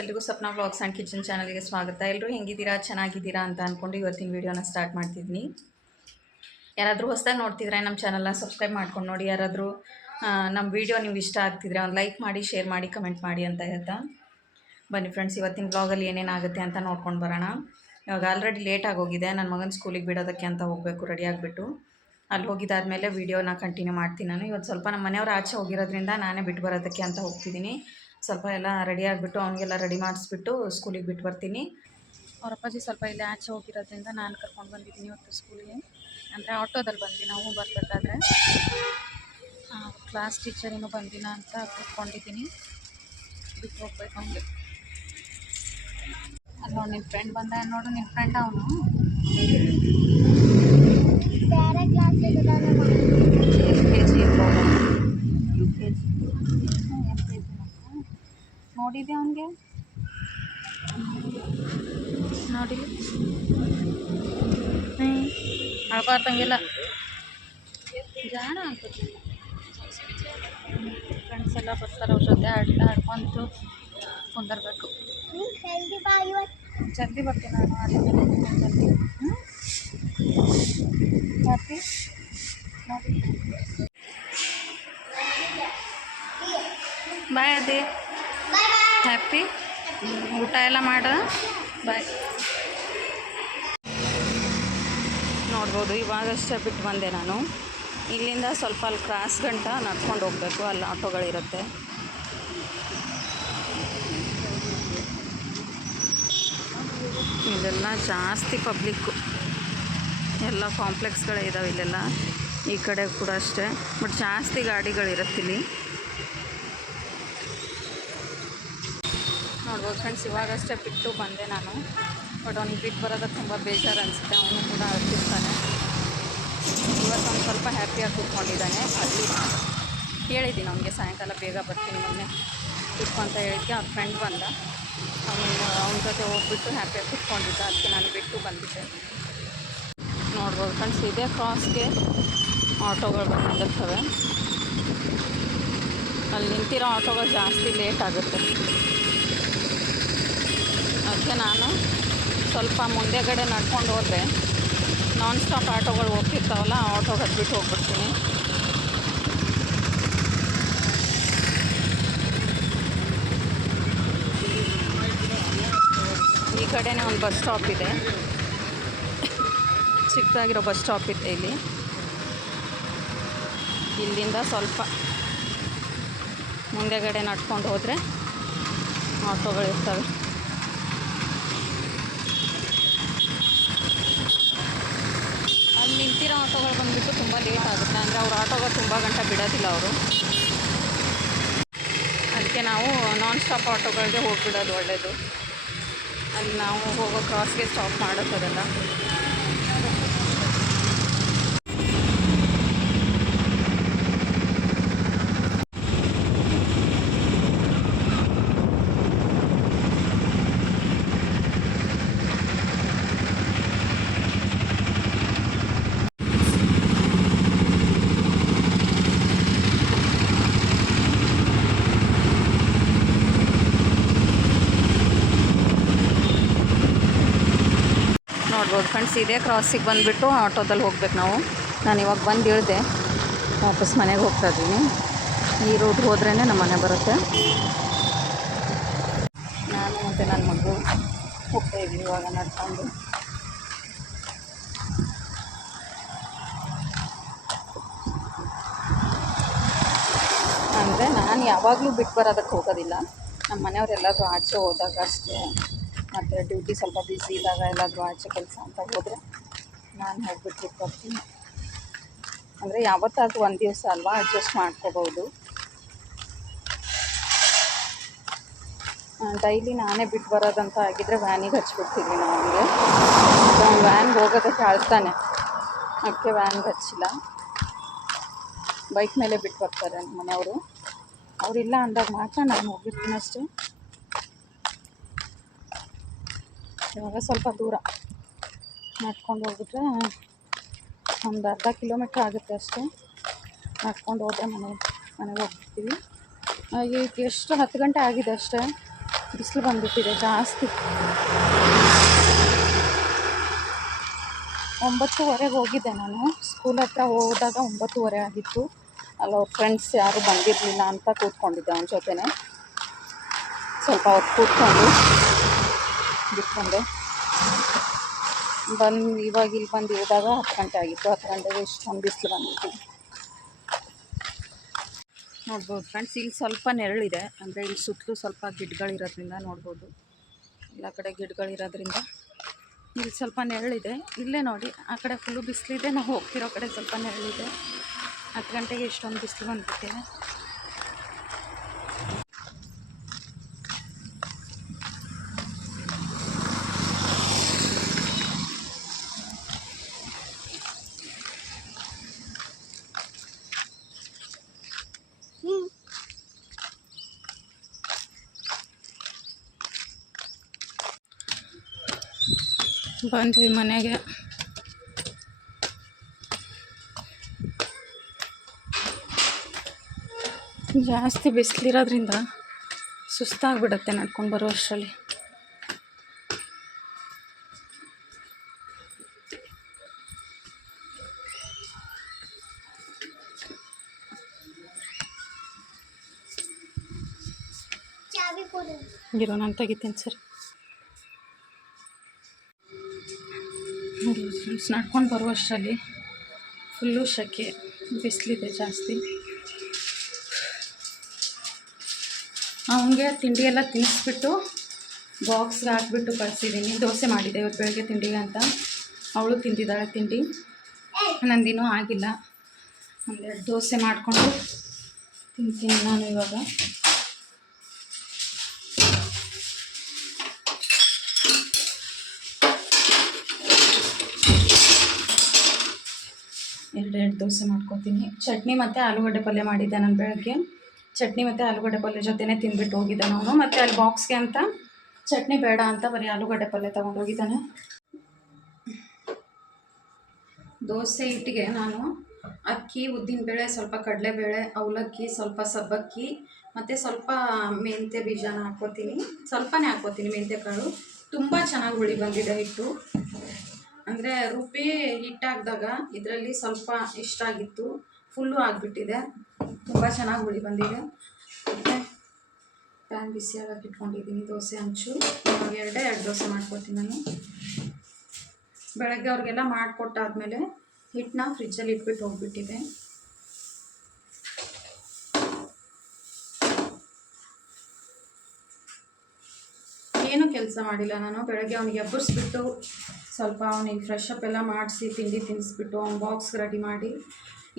ಎಲ್ರಿಗೂ Sapna vlogs and kitchen ಚಾನಲ್ಗೆ ಸ್ವಾಗತ. ಎಲ್ಲರೂ ಹೆಂಗಿದ್ದೀರಾ, ಚೆನ್ನಾಗಿದ್ದೀರಾ ಅಂತ ಅಂದ್ಕೊಂಡು ಇವತ್ತಿನ ವೀಡಿಯೋನ ಸ್ಟಾರ್ಟ್ ಮಾಡ್ತಿದ್ದೀನಿ. ಯಾರಾದರೂ ಹೊಸದಾಗಿ ನೋಡ್ತಿದ್ರೆ ನಮ್ಮ ಚಾನಲ್ನ ಸಬ್ಸ್ಕ್ರೈಬ್ ಮಾಡ್ಕೊಂಡು ನೋಡಿ. ಯಾರಾದರೂ ನಮ್ಮ ವೀಡಿಯೋ ನಿಮ್ಗೆ ಇಷ್ಟ ಆಗ್ತಿದ್ರೆ ಒಂದು ಲೈಕ್ ಮಾಡಿ, ಶೇರ್ ಮಾಡಿ, ಕಮೆಂಟ್ ಮಾಡಿ ಅಂತ ಹೇಳ್ತಾ ಬನ್ನಿ ಫ್ರೆಂಡ್ಸ್, ಇವತ್ತಿನ ವ್ಲಾಗಲ್ಲಿ ಏನೇನಾಗುತ್ತೆ ಅಂತ ನೋಡ್ಕೊಂಡು ಬರೋಣ. ಇವಾಗ ಆಲ್ರೆಡಿ ಲೇಟ್ ಆಗೋಗಿದೆ. ನನ್ನ ಮಗನ ಸ್ಕೂಲಿಗೆ ಬಿಡೋದಕ್ಕೆ ಅಂತ ಹೋಗಬೇಕು ರೆಡಿ ಆಗಿಬಿಟ್ಟು. ಅಲ್ಲಿ ಹೋಗಿದ್ದಾದಮೇಲೆ ವೀಡಿಯೋನ ಕಂಟಿನ್ಯೂ ಮಾಡ್ತೀನಿ ನಾನು. ಇವತ್ತು ಸ್ವಲ್ಪ ನಮ್ಮ ಮನೆಯವರು ಆಚೆ ಹೋಗಿರೋದ್ರಿಂದ ನಾನೇ ಬಿಟ್ಟು ಬರೋದಕ್ಕೆ ಅಂತ ಹೋಗ್ತಿದ್ದೀನಿ. ಸ್ವಲ್ಪ ಎಲ್ಲ ರೆಡಿ ಆಗಿಬಿಟ್ಟು ಅವನಿಗೆಲ್ಲ ರೆಡಿ ಮಾಡಿಸ್ಬಿಟ್ಟು ಸ್ಕೂಲಿಗೆ ಬಿಟ್ಟು ಬರ್ತೀನಿ. ಅವ್ರ ಅಪ್ಪಾಜಿ ಸ್ವಲ್ಪ ಇಲ್ಲಿ ಆಚೆ ಹೋಗಿರೋದ್ರಿಂದ ನಾನು ಕರ್ಕೊಂಡು ಬಂದಿದ್ದೀನಿ ಇವತ್ತು ಸ್ಕೂಲಿಗೆ. ಅಂದರೆ ಆಟೋದಲ್ಲಿ ಬಂದು ನಾವು ಬರಬೇಕಾದ್ರೆ ಕ್ಲಾಸ್ ಟೀಚರ್ ಇನ್ನೂ ಬಂದಿಲ್ಲ ಅಂತ ಕೂತ್ಕೊಂಡಿದ್ದೀನಿ. ಬಿಟ್ಟು ಹೋಗ್ಬೇಕು ಅವನಿಗೆ. ಅಲ್ಲಿ ನೋಡಿ ನಿನ್ನ ಫ್ರೆಂಡ್ ಬಂದ, ನೋಡು ನಿನ್ನ ಫ್ರೆಂಡ್ ಅವನು ಬೇರೆ ಕ್ಲಾಸ್ ನೋಡಿದ್ದೆ ಅವನಿಗೆ ನೋಡಿ ಅಳ್ಬಾರ್ದಂಗೆಲ್ಲ ಜಾಣ ಆಗ್ತದೆ. ಫ್ರೆಂಡ್ಸ್ ಎಲ್ಲ ಬರ್ತಾರೆ, ಅವ್ರ ಜೊತೆ ಆಡ್ಕೊಂತು ಕುಂದರ್ಬೇಕು. ಜಲ್ದಿ ಬರ್ತೀನಿ ನಾನು. ಜಲ್ದಿ ಹ್ಯಾಪಿ ನೋಡಿ. ಬಾಯ್ ಅದೇ ಹ್ಯಾಪಿ. ಊಟ ಎಲ್ಲ ಮಾಡು, ಬಾಯ್. ನೋಡ್ಬೋದು ಇವಾಗಷ್ಟೇ ಬಿಟ್ಟು ಬಂದೆ ನಾನು. ಇಲ್ಲಿಂದ ಸ್ವಲ್ಪ ಅಲ್ಲಿ ಕ್ರಾಸ್ ಗಂಟ ನಡ್ಕೊಂಡು ಹೋಗಬೇಕು, ಅಲ್ಲಿ ಆಟೋಗಳಿರುತ್ತೆ. ಇಲ್ಲೆಲ್ಲ ಜಾಸ್ತಿ ಪಬ್ಲಿಕ್ಕು, ಎಲ್ಲ ಕಾಂಪ್ಲೆಕ್ಸ್ಗಳೇ ಇದ್ದಾವೆ ಇಲ್ಲೆಲ್ಲ. ಈ ಕಡೆ ಕೂಡ ಅಷ್ಟೇ, ಬಟ್ ಜಾಸ್ತಿ ಗಾಡಿಗಳಿರುತ್ತೆ ಇಲ್ಲಿ. ನೋಡ್ಬೋದು ಫ್ರೆಂಡ್ಸ್, ಇವಾಗಷ್ಟೇ ಬಿಟ್ಟು ಬಂದೆ ನಾನು. ಬಟ್ ಅವ್ನಿಗೆ ಬಿಟ್ಟು ಬರೋದಕ್ಕೆ ತುಂಬ ಬೇಜಾರು ಅನಿಸುತ್ತೆ. ಅವನು ಕೂಡ ಅಳ್ತಿರ್ತಾನೆ. ಇವತ್ತು ಅವ್ನು ಸ್ವಲ್ಪ ಹ್ಯಾಪಿಯಾಗಿ ಕೂತ್ಕೊಂಡಿದ್ದಾನೆ. ಅಲ್ಲಿ ಹೇಳಿದ್ದೀನಿ ಅವನಿಗೆ ಸಾಯಂಕಾಲ ಬೇಗ ಬರ್ತೀನಿ ಮೊನ್ನೆ ಬಿಟ್ಟು ಅಂತ ಹೇಳಿದ್ಕೆ ಅವ್ರ ಫ್ರೆಂಡ್ ಬಂದ. ಅವನ ಜೊತೆ ಹೋಗ್ಬಿಟ್ಟು ಹ್ಯಾಪಿಯಾಗಿ ಕೂತ್ಕೊಂಡಿದ್ದ. ಅದಕ್ಕೆ ನಾನು ಬಿಟ್ಟು ಬಂದಿದ್ದೆ. ನೋಡ್ಬೋದು ಫ್ರೆಂಡ್ಸ್, ಇದೇ ಕ್ರಾಸ್ಗೆ ಆಟೋಗಳು ಬಂದಿರ್ತವೆ. ಅಲ್ಲಿ ನಿಂತಿರೋ ಆಟೋಗಳು ಜಾಸ್ತಿ ಲೇಟ್ ಆಗುತ್ತೆ. ಅದಕ್ಕೆ ನಾನು ಸ್ವಲ್ಪ ಮುಂದೆಗಡೆ ನಡ್ಕೊಂಡು ಹೋದರೆ ನಾನ್ ಸ್ಟಾಪ್ ಆಟೋಗಳು ಹೋಗ್ತಿರ್ತಾವಲ್ಲ, ಆ ಆಟೋಗೆ ಹತ್ಬಿಟ್ಟು ಹೋಗ್ಬಿಡ್ತೀನಿ. ಈ ಕಡೆನೇ ಒಂದು ಬಸ್ ಸ್ಟಾಪ್ ಇದೆ, ಚಿಕ್ಕದಾಗಿರೋ ಬಸ್ ಸ್ಟಾಪ್ ಇದೆ ಇಲ್ಲಿ. ಇಲ್ಲಿಂದ ಸ್ವಲ್ಪ ಮುಂದೆಗಡೆ ನಡ್ಕೊಂಡು ಹೋದರೆ ಆಟೋಗಳಿರ್ತವೆ. ಅಲ್ಲಿ ನಿಂತಿರೋ ಆಟೋಗಳು ಬಂದುಬಿಟ್ಟು ತುಂಬ ಲೇಟ್ ಆಗುತ್ತೆ. ಅಂದರೆ ಅವ್ರ ಆಟೋಗಳು ತುಂಬ ಗಂಟೆ ಬಿಡೋದಿಲ್ಲ ಅವರು. ಅದಕ್ಕೆ ನಾವು ನಾನ್ ಸ್ಟಾಪ್ ಆಟೋಗಳಿಗೆ ಹೋಗಿಬಿಡೋದು ಒಳ್ಳೆಯದು. ಅಲ್ಲಿ ನಾವು ಹೋಗೋ ಕ್ರಾಸ್ಗೆ ಸ್ಟಾಪ್ ಮಾಡೋಕ್ಕದಲ್ಲ. ನೋಡ್ಬೋದು ಫ್ರೆಂಡ್ಸ್, ಇದೇ ಕ್ರಾಸಿಗೆ ಬಂದುಬಿಟ್ಟು ಆಟೋದಲ್ಲಿ ಹೋಗ್ಬೇಕು ನಾವು. ನಾನು ಇವಾಗ ಬಂದು ಇಳಿದೆ, ವಾಪಸ್ ಮನೆಗೆ ಹೋಗ್ತಾ ಇದ್ದೀನಿ. ಈ ರೋಡ್ ಹೋದ್ರೇ ನಮ್ಮ ಮನೆ ಬರುತ್ತೆ. ನಾನು ಮತ್ತು ನನ್ನ ಮಗು ಹೋಗ್ತಾಯಿದ್ದೀನಿ ಇವಾಗ ನಡ್ಕೊಂಡು. ಅಂದರೆ ನಾನು ಯಾವಾಗಲೂ ಬಿಟ್ಟು ಬರೋದಕ್ಕೆ ಹೋಗೋದಿಲ್ಲ. ನಮ್ಮ ಮನೆಯವರೆಲ್ಲರೂ ಆಚೆ ಹೋದಾಗ ಅಷ್ಟೇ, ಮತ್ತು ಡ್ಯೂಟಿ ಸ್ವಲ್ಪ ಬ್ಯುಸಿ ಇದ್ದಾಗ ಎಲ್ಲಾದರೂ ಆಚೆ ಕೆಲಸ ಅಂತ ಹೋದರೆ ನಾನು ಹೋಗ್ಬಿಟ್ಟು ಬಿಟ್ಟು ಬರ್ತೀನಿ. ಅಂದರೆ ಯಾವತ್ತಾದರೂ ಒಂದು ದಿವಸ ಅಲ್ವಾ, ಅಡ್ಜಸ್ಟ್ ಮಾಡ್ಕೋಬೋದು. ಡೈಲಿ ನಾನೇ ಬಿಟ್ಟು ಬರೋದಂತ ಆಗಿದ್ದರೆ ವ್ಯಾನಿಗೆ ಹಚ್ಬಿಡ್ತೀವಿ ನಾವು. ಅವನಿಗೆ ಅವ್ನು ವ್ಯಾನ್ಗೆ ಹೋಗೋದಕ್ಕೆ ಅಳ್ತಾನೆ, ಅದಕ್ಕೆ ವ್ಯಾನ್ಗೆ ಹಚ್ಚಿಲ್ಲ. ಬೈಕ್ ಮೇಲೆ ಬಿಟ್ಟು ಬರ್ತಾರೆ ನಮ್ಮ ಮನೆಯವರು. ಅವರಿಲ್ಲ ಅಂದಾಗ ಮಾತ್ರ ನಾನು ಹೋಗಿರ್ತೀನಿ ಅಷ್ಟೇ. ಇವಾಗ ಸ್ವಲ್ಪ ದೂರ ನಡ್ಕೊಂಡು ಹೋಗ್ಬಿಟ್ರೆ ಒಂದು ಅರ್ಧ ಕಿಲೋಮೀಟ್ರ್ ಆಗುತ್ತೆ ಅಷ್ಟೇ. ನಡ್ಕೊಂಡು ಹೋದರೆ ಮನೆಗೆ ಹೋಗ್ಬಿಡ್ತೀವಿ. ಈಗ ಎಷ್ಟು 10 ಗಂಟೆ ಆಗಿದೆ ಅಷ್ಟೇ. ಬಿಸಿಲು ಬಂದುಬಿಟ್ಟಿದೆ ಜಾಸ್ತಿ. 9:30 ಹೋಗಿದ್ದೆ ನಾನು. ಸ್ಕೂಲ್ ಹತ್ರ ಹೋದಾಗ 9:30 ಆಗಿತ್ತು. ಅಲ್ಲಿ ಅವ್ರ ಫ್ರೆಂಡ್ಸ್ ಯಾರೂ ಬಂದಿರಲಿಲ್ಲ ಅಂತ ಕೂತ್ಕೊಂಡಿದ್ದೆ ಅವನ ಜೊತೆನೇ. ಸ್ವಲ್ಪ ಹೊತ್ತು ಕೂತ್ಕೊಂಡು ಬಿಟ್ಕೊಂಡೆ. ಇವಾಗ ಇಲ್ಲಿ ಬಂದು ಇಳಿದಾಗ 10 ಗಂಟೆ ಆಗಿತ್ತು. 10 ಗಂಟೆಗೆ ಇಷ್ಟೊಂದು ಬಿಸಿಲು ಬಂದಿತ್ತು. ನೋಡ್ಬೋದು ಫ್ರೆಂಡ್ಸ್, ಇಲ್ಲಿ ಸ್ವಲ್ಪ ನೆರಳಿದೆ. ಅಂದರೆ ಇಲ್ಲಿ ಸುತ್ತಲೂ ಸ್ವಲ್ಪ ಗಿಡಗಳಿರೋದ್ರಿಂದ ನೋಡ್ಬೋದು. ಎಲ್ಲ ಕಡೆ ಗಿಡಗಳಿರೋದ್ರಿಂದ ಇಲ್ಲಿ ಸ್ವಲ್ಪ ನೆರಳಿದೆ. ಇಲ್ಲೇ ನೋಡಿ, ಆ ಕಡೆ ಫುಲ್ಲು ಬಿಸಿಲಿದೆ. ನಾವು ಹೋಗ್ತಿರೋ ಕಡೆ ಸ್ವಲ್ಪ ನೆರಳಿದೆ. 10 ಗಂಟೆಗೆ ಇಷ್ಟೊಂದು ಬಿಸಿಲು ಬಂದುಬಿಟ್ಟಿದೆ. ಬಂದ್ವಿ ಮನೆಗೆ. ಜಾಸ್ತಿ ಬಿಸಿಲಿರೋದ್ರಿಂದ ಸುಸ್ತಾಗ್ಬಿಡುತ್ತೆ ನಡ್ಕೊಂಡು ಬರೋ ಅಷ್ಟರಲ್ಲಿ. ಇರೋ ನಾನು ತೆಗಿತೀನಿ ಸರಿ. ನೋಡಿ ಫ್ರೆಂಡ್ಸ್, ನಡ್ಕೊಂಡು ಬರುವಷ್ಟರಲ್ಲಿ ಫುಲ್ಲು ಸೆಕೆ, ಬಿಸಿಲಿದೆ ಜಾಸ್ತಿ. ಅವನಿಗೆ ತಿಂಡಿ ಎಲ್ಲ ತಿನ್ನಿಸ್ಬಿಟ್ಟು ಬಾಕ್ಸ್ಗೆ ಹಾಕ್ಬಿಟ್ಟು ಕಳಿಸಿದ್ದೀನಿ. ದೋಸೆ ಮಾಡಿದೆ ಇವತ್ತು ಬೆಳಗ್ಗೆ ತಿಂಡಿಗೆ ಅಂತ. ಅವಳು ತಿಂದಿದ್ದಾಳೆ ತಿಂಡಿ, ನಂದಿನ್ನೂ ಆಗಿಲ್ಲ. ಒಂದೆರಡು ದೋಸೆ ಮಾಡಿಕೊಂಡು ತಿಂತೀನಿ ನಾನು ಇವಾಗ. ಎರಡೆರಡು ದೋಸೆ ಮಾಡ್ಕೊತೀನಿ. ಚಟ್ನಿ ಮತ್ತು ಆಲೂಗಡ್ಡೆ ಪಲ್ಯ ಮಾಡಿದ್ದೆ ನಾನು ಬೆಳಗ್ಗೆ. ಚಟ್ನಿ ಮತ್ತು ಆಲೂಗಡ್ಡೆ ಪಲ್ಯ ಜೊತೆನೇ ತಿಂದ್ಬಿಟ್ಟು ಹೋಗಿದ್ದಾನೆ ಅವನು. ಮತ್ತು ಅಲ್ಲಿ ಬಾಕ್ಸ್ಗೆ ಅಂತ ಚಟ್ನಿ ಬೇಡ ಅಂತ ಬರೀ ಆಲೂಗಡ್ಡೆ ಪಲ್ಯ ತೊಗೊಂಡೋಗಿದ್ದಾನೆ. ದೋಸೆ ಹಿಟ್ಟಿಗೆ ನಾನು ಅಕ್ಕಿ, ಉದ್ದಿನಬೇಳೆ, ಸ್ವಲ್ಪ ಕಡಲೆಬೇಳೆ, ಅವಲಕ್ಕಿ, ಸ್ವಲ್ಪ ಸಬ್ಬಕ್ಕಿ ಮತ್ತು ಸ್ವಲ್ಪ ಮೆಂತ್ಯ ಬೀಜನ ಹಾಕ್ಕೋತೀನಿ. ಸ್ವಲ್ಪನೇ ಹಾಕ್ಕೋತೀನಿ ಮೆಂತ್ಯ ಕಾಳು. ತುಂಬ ಚೆನ್ನಾಗಿ ಹುಳಿ ಬಂದಿದೆ ಹಿಟ್ಟು. ಅಂದರೆ ರುಬ್ಬಿ ಹಿಟ್ಟು ಹಾಕಿದಾಗ ಇದರಲ್ಲಿ ಸ್ವಲ್ಪ ಇಷ್ಟ ಆಗಿತ್ತು, ಫುಲ್ಲು ಆಗಿಬಿಟ್ಟಿದೆ. ತುಂಬ ಚೆನ್ನಾಗಿ ಹುಳಿ ಬಂದಿದೆ. ಮತ್ತು ಪ್ಯಾನ್ ಬಿಸಿಯಾಗಿ ಇಟ್ಕೊಂಡಿದ್ದೀನಿ ದೋಸೆ ಹಂಚು. ಇವಾಗ ಎರಡು ದೋಸೆ ಮಾಡ್ಕೊತೀನಿ ನಾನು. ಬೆಳಗ್ಗೆ ಅವ್ರಿಗೆಲ್ಲ ಮಾಡಿಕೊಟ್ಟಾದ್ಮೇಲೆ ಹಿಟ್ಟನ್ನ ಫ್ರಿಜ್ಜಲ್ಲಿ ಇಟ್ಬಿಟ್ಟು ಹೋಗ್ಬಿಟ್ಟಿದೆ. ಏನೂ ಕೆಲಸ ಮಾಡಿಲ್ಲ ನಾನು. ಬೆಳಗ್ಗೆ ಅವನಿಗೆ ಎಬ್ಬರಿಸ್ಬಿಟ್ಟು ಸ್ವಲ್ಪ ಅವನಿಗೆ ಫ್ರೆಶ್ ಅಪ್ ಎಲ್ಲ ಮಾಡಿಸಿ ತಿಂಡಿ ತಿನ್ನಿಸ್ಬಿಟ್ಟು ಅವ್ನ ಬಾಕ್ಸ್ ರೆಡಿ ಮಾಡಿ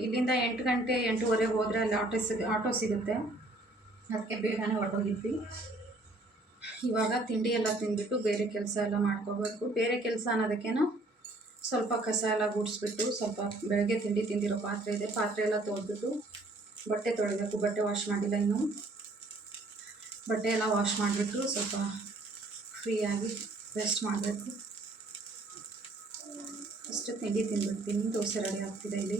ಇಲ್ಲಿಂದ 8 ಗಂಟೆ 8:30 ಹೋದರೆ ಅಲ್ಲಿ ಆಟೋ ಸಿಗುತ್ತೆ. ಅದಕ್ಕೆ ಬೇಗನೆ ಹೊರಟೋಗಿದ್ವಿ. ಇವಾಗ ತಿಂಡಿ ಎಲ್ಲ ತಿಂದ್ಬಿಟ್ಟು ಬೇರೆ ಕೆಲಸ ಎಲ್ಲ ಮಾಡ್ಕೋಬೇಕು. ಬೇರೆ ಕೆಲಸ ಅನ್ನೋದಕ್ಕೇನೋ ಸ್ವಲ್ಪ ಕಸ ಎಲ್ಲ ಗುಡಿಸ್ಬಿಟ್ಟು, ಸ್ವಲ್ಪ ಬೆಳಗ್ಗೆ ತಿಂಡಿ ತಿಂದಿರೋ ಪಾತ್ರೆ ಇದೆ, ಪಾತ್ರೆ ಎಲ್ಲ ತೊಳೆದ್ಬಿಟ್ಟು ಬಟ್ಟೆ ತೊಳಿಬೇಕು. ಬಟ್ಟೆ ವಾಶ್ ಮಾಡಿಲ್ಲ ಇನ್ನು. ಬಟ್ಟೆ ಎಲ್ಲ ವಾಶ್ ಮಾಡಿಬಿಟ್ಟು ಸ್ವಲ್ಪ ಫ್ರೀಯಾಗಿ ರೆಸ್ಟ್ ಮಾಡಬೇಕು. ಫಸ್ಟ್ ತಿಂಡಿ ತಿಂದ್ಬಿಡ್ತೀನಿ. ದೋಸೆ ರೆಡಿ ಆಗ್ತಿದೆ ಇಲ್ಲಿ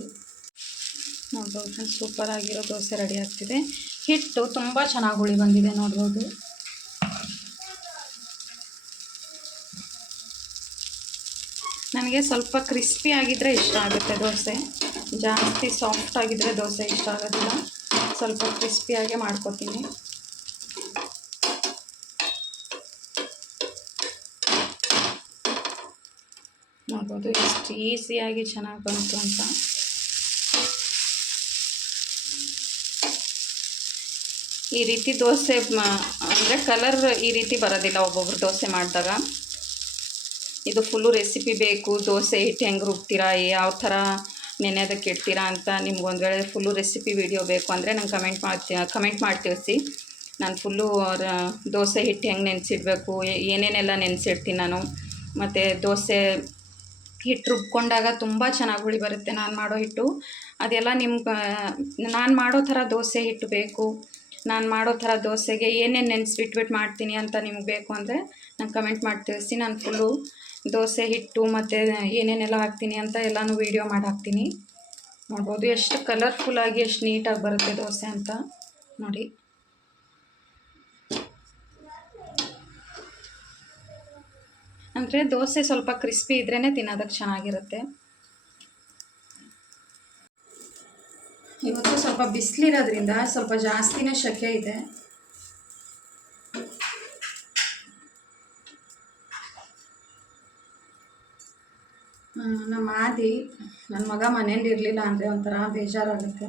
ನೋಡ್ಬೋದು. ಸೂಪರ್ ಆಗಿರೋ ದೋಸೆ ರೆಡಿ ಆಗ್ತಿದೆ. ಹಿಟ್ಟು ತುಂಬ ಚೆನ್ನಾಗಿ ಹುಳಿ ಬಂದಿದೆ ನೋಡ್ಬೋದು. ನನಗೆ ಸ್ವಲ್ಪ ಕ್ರಿಸ್ಪಿ ಆಗಿದ್ದರೆ ಇಷ್ಟ ಆಗುತ್ತೆ ದೋಸೆ. ಜಾಸ್ತಿ ಸಾಫ್ಟ್ ಆಗಿದ್ದರೆ ದೋಸೆ ಇಷ್ಟ ಆಗೋದಿಲ್ಲ. ಸ್ವಲ್ಪ ಕ್ರಿಸ್ಪಿಯಾಗೆ ಮಾಡ್ಕೊತೀನಿ. ನೋಡ್ಬೋದು ಎಷ್ಟು ಈಸಿಯಾಗಿ ಚೆನ್ನಾಗಿ ಬಂತು ಅಂತ. ಈ ರೀತಿ ದೋಸೆ ಅಂದರೆ ಕಲರ್ ಈ ರೀತಿ ಬರೋದಿಲ್ಲ ಒಬ್ಬೊಬ್ರು ದೋಸೆ ಮಾಡಿದಾಗ. ಇದು ಫುಲ್ಲು ರೆಸಿಪಿ ಬೇಕು. ದೋಸೆ ಹಿಟ್ಟು ಹೆಂಗೆ ರುಬ್ತೀರಾ, ಯಾವ ಥರ ನೆನೆಯೋದಕ್ಕೆ ಇಡ್ತೀರಾ ಅಂತ ನಿಮ್ಗೊಂದು ವೇಳೆ ಫುಲ್ಲು ರೆಸಿಪಿ ವಿಡಿಯೋ ಬೇಕು ಅಂದರೆ ನಂಗೆ ಕಮೆಂಟ್ ಮಾಡಿ ತಿಳಿಸಿ. ನಾನು ಫುಲ್ಲು ದೋಸೆ ಹಿಟ್ಟು ಹೆಂಗೆ ನೆನೆಸಿಡ್ಬೇಕು, ಏನೇನೆಲ್ಲ ನೆನೆಸಿಡ್ತೀನಿ ನಾನು. ಮತ್ತು ದೋಸೆ ಹಿಟ್ಟು ರುಬ್ಕೊಂಡಾಗ ತುಂಬ ಚೆನ್ನಾಗಿ ಹುಳಿ ಬರುತ್ತೆ ನಾನು ಮಾಡೋ ಹಿಟ್ಟು. ಅದೆಲ್ಲ ನಿಮ್ಗೆ ನಾನು ಮಾಡೋ ಥರ ದೋಸೆ ಹಿಟ್ಟು ಬೇಕು, ನಾನು ಮಾಡೋ ಥರ ದೋಸೆಗೆ ಏನೇನು ನೆನೆಸ್ಬಿಟ್ಬಿಟ್ಟು ಮಾಡ್ತೀನಿ ಅಂತ ನಿಮ್ಗೆ ಬೇಕು ಅಂದರೆ ನಂಗೆ ಕಮೆಂಟ್ ಮಾಡಿ ತಿಳಿಸಿ. ನಾನು ಫುಲ್ಲು ದೋಸೆ ಹಿಟ್ಟು ಮತ್ತು ಏನೇನೆಲ್ಲ ಹಾಕ್ತೀನಿ ಅಂತ ಎಲ್ಲನೂ ವೀಡಿಯೋ ಮಾಡಿ ಹಾಕ್ತೀನಿ. ನೋಡ್ಬೋದು ಎಷ್ಟು ಕಲರ್ಫುಲ್ಲಾಗಿ ಎಷ್ಟು ನೀಟಾಗಿ ಬರುತ್ತೆ ದೋಸೆ ಅಂತ ನೋಡಿ. ಅಂದರೆ ದೋಸೆ ಸ್ವಲ್ಪ ಕ್ರಿಸ್ಪಿ ಇದ್ರೇ ತಿನ್ನೋದಕ್ಕೆ ಚೆನ್ನಾಗಿರುತ್ತೆ. ಇವತ್ತು ಸ್ವಲ್ಪ ಬಿಸಿಲಿರೋದ್ರಿಂದ ಸ್ವಲ್ಪ ಜಾಸ್ತಿನೇ ಶೆಕೆ ಇದೆ. ನಮ್ಮ ಆದಿ ನನ್ನ ಮಗ ಮನೇಲಿ ಇರಲಿಲ್ಲ ಅಂದರೆ ಒಂಥರ ಬೇಜಾರಾಗುತ್ತೆ.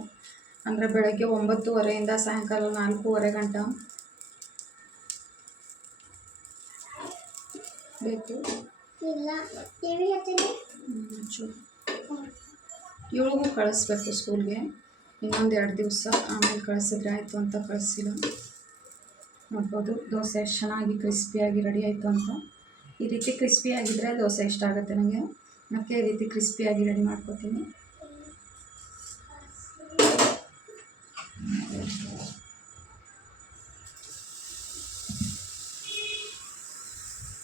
ಅಂದರೆ ಬೆಳಗ್ಗೆ 9:30 ಸಾಯಂಕಾಲ 4:30 ಗಂಟೆ ಬೇಕು. ಇವಳಿಗೂ ಕಳಿಸ್ಬೇಕು ಸ್ಕೂಲ್ಗೆ, ಇನ್ನೊಂದು 2 ದಿವಸ ಆಮೇಲೆ ಕಳಿಸಿದ್ರೆ ಆಯಿತು ಅಂತ ಕಳಿಸಿಲ್ಲ. ನೋಡ್ಬೋದು ದೋಸೆ ಎಷ್ಟು ಚೆನ್ನಾಗಿ ಕ್ರಿಸ್ಪಿಯಾಗಿ ರೆಡಿ ಆಯಿತು ಅಂತ. ಈ ರೀತಿ ಕ್ರಿಸ್ಪಿಯಾಗಿದ್ದರೆ ದೋಸೆ ಇಷ್ಟ ಆಗುತ್ತೆ ನನಗೆ, ಅದಕ್ಕೆ ಈ ರೀತಿ ಕ್ರಿಸ್ಪಿಯಾಗಿ ರೆಡಿ ಮಾಡ್ಕೊತೀನಿ.